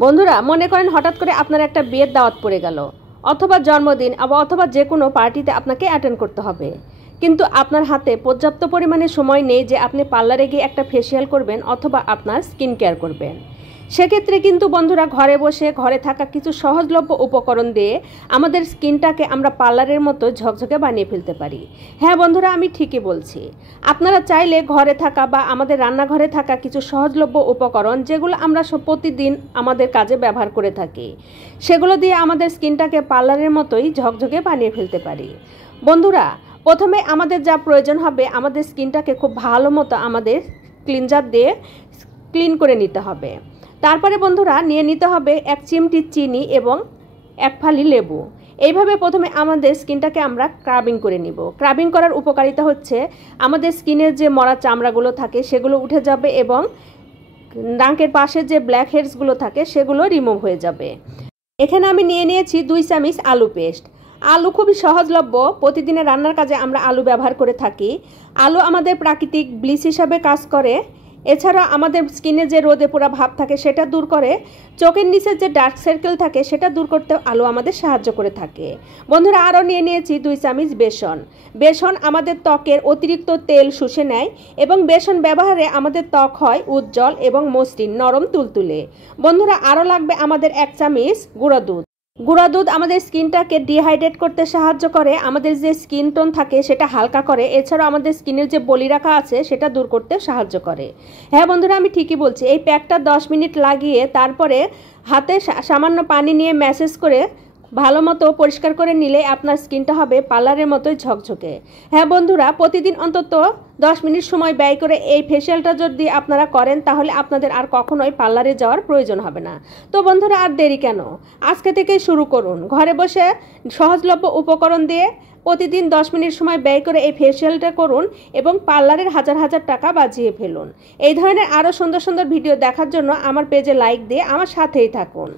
বন্ধুরা মনে করেন হঠাৎ করে আপনার একটা বিয়ের দাওয়াত পড়ে গেল, অথবা জন্মদিন অথবা যে কোনো পার্টিতে আপনাকে অ্যাটেন্ড করতে হবে, কিন্তু আপনার হাতে পর্যাপ্ত পরিমাণে সময় নেই যে আপনি পার্লারে গিয়ে একটা ফেসিয়াল করবেন অথবা আপনার স্কিন কেয়ার করবেন। সেক্ষেত্রে কিন্তু বন্ধুরা ঘরে বসে ঘরে থাকা কিছু সহজলভ্য উপকরণ দিয়ে আমাদের স্কিনটাকে আমরা পার্লারের মতো ঝকঝকে বানিয়ে ফেলতে পারি। হ্যাঁ বন্ধুরা, আমি ঠিকই বলছি। আপনারা চাইলে ঘরে থাকা বা আমাদের রান্নাঘরে থাকা কিছু সহজলভ্য উপকরণ, যেগুলো আমরা প্রতিদিন আমাদের কাজে ব্যবহার করে থাকি, সেগুলো দিয়ে আমাদের স্কিনটাকে পার্লারের মতোই ঝকঝকে বানিয়ে ফেলতে পারি। বন্ধুরা, প্রথমে আমাদের যা প্রয়োজন হবে, আমাদের স্কিনটাকে খুব ভালো মতো আমাদের ক্লিনজার দিয়ে ক্লিন করে নিতে হবে। তারপরে বন্ধুরা নিয়ে নিতে হবে 1 চিমটি চিনি এবং 1 ফালি লেবু। এইভাবে প্রথমে আমাদের স্কিনটাকে আমরা স্ক্রাবিং করে নিব। স্ক্রাবিং করার উপকারিতা হচ্ছে আমাদের স্কিনের যে মরা চামড়াগুলো থাকে সেগুলো উঠে যাবে এবং নাকের পাশে যে ব্ল্যাক হেডসগুলো থাকে সেগুলো রিমুভ হয়ে যাবে। এখানে আমি নিয়ে নিয়েছি 2 চামচ আলু পেস্ট। আলু খুবই সহজলভ্য, প্রতিদিনের রান্নার কাজে আমরা আলু ব্যবহার করে থাকি। আলু আমাদের প্রাকৃতিক ব্লিচ হিসাবে কাজ করে। এছাড়া আমাদের স্কিনে যে রোদে পোড়া ভাব থাকে সেটা দূর করে, চোখের নিচে যে ডার্ক সার্কেল থাকে সেটা দূর করতে আলু আমাদের সাহায্য করে থাকে। বন্ধুরা, আরও নিয়ে নিয়েছি 2 চামচ বেসন। বেসন আমাদের ত্বকের অতিরিক্ত তেল শুষে নেয় এবং বেসন ব্যবহারে আমাদের ত্বক হয় উজ্জ্বল এবং মসৃণ, নরম, তুলতুলে। বন্ধুরা, আরও লাগবে আমাদের 1 চামচ গুঁড়া দুধ। গুঁড়া দুধ আমাদের স্কিনটাকে ডিহাইড্রেট করতে সাহায্য করে, আমাদের যে স্কিন টোন থাকে সেটা হালকা করে। এছাড়াও আমাদের স্কিনের যে বলিরেখা আছে সেটা দূর করতে সাহায্য করে। হ্যাঁ বন্ধুরা, আমি ঠিকই বলছি। এই প্যাকটা 10 মিনিট লাগিয়ে তারপরে হাতে সামান্য পানি নিয়ে ম্যাসেজ করে ভালো মতো পরিষ্কার করে নিলে আপনার স্কিনটা হবে পার্লারের মতোই ঝকঝকে। হ্যাঁ বন্ধুরা, প্রতিদিন অন্তত 10 মিনিট সময় ব্যয় করে এই ফেসিয়ালটা যদি আপনারা করেন তাহলে আপনাদের আর কখনোই পার্লারে যাওয়ার প্রয়োজন হবে না। তো বন্ধুরা, আর দেরি কেন, আজকে থেকেই শুরু করুন। ঘরে বসে সহজলভ্য উপকরণ দিয়ে প্রতিদিন 10 মিনিট সময় ব্যয় করে এই ফেসিয়ালটা করুন এবং পার্লারের হাজার হাজার টাকা বাঁচিয়ে ফেলুন। এই ধরনের আরও সুন্দর সুন্দর ভিডিও দেখার জন্য আমার পেজে লাইক দিয়ে আমার সাথেই থাকুন।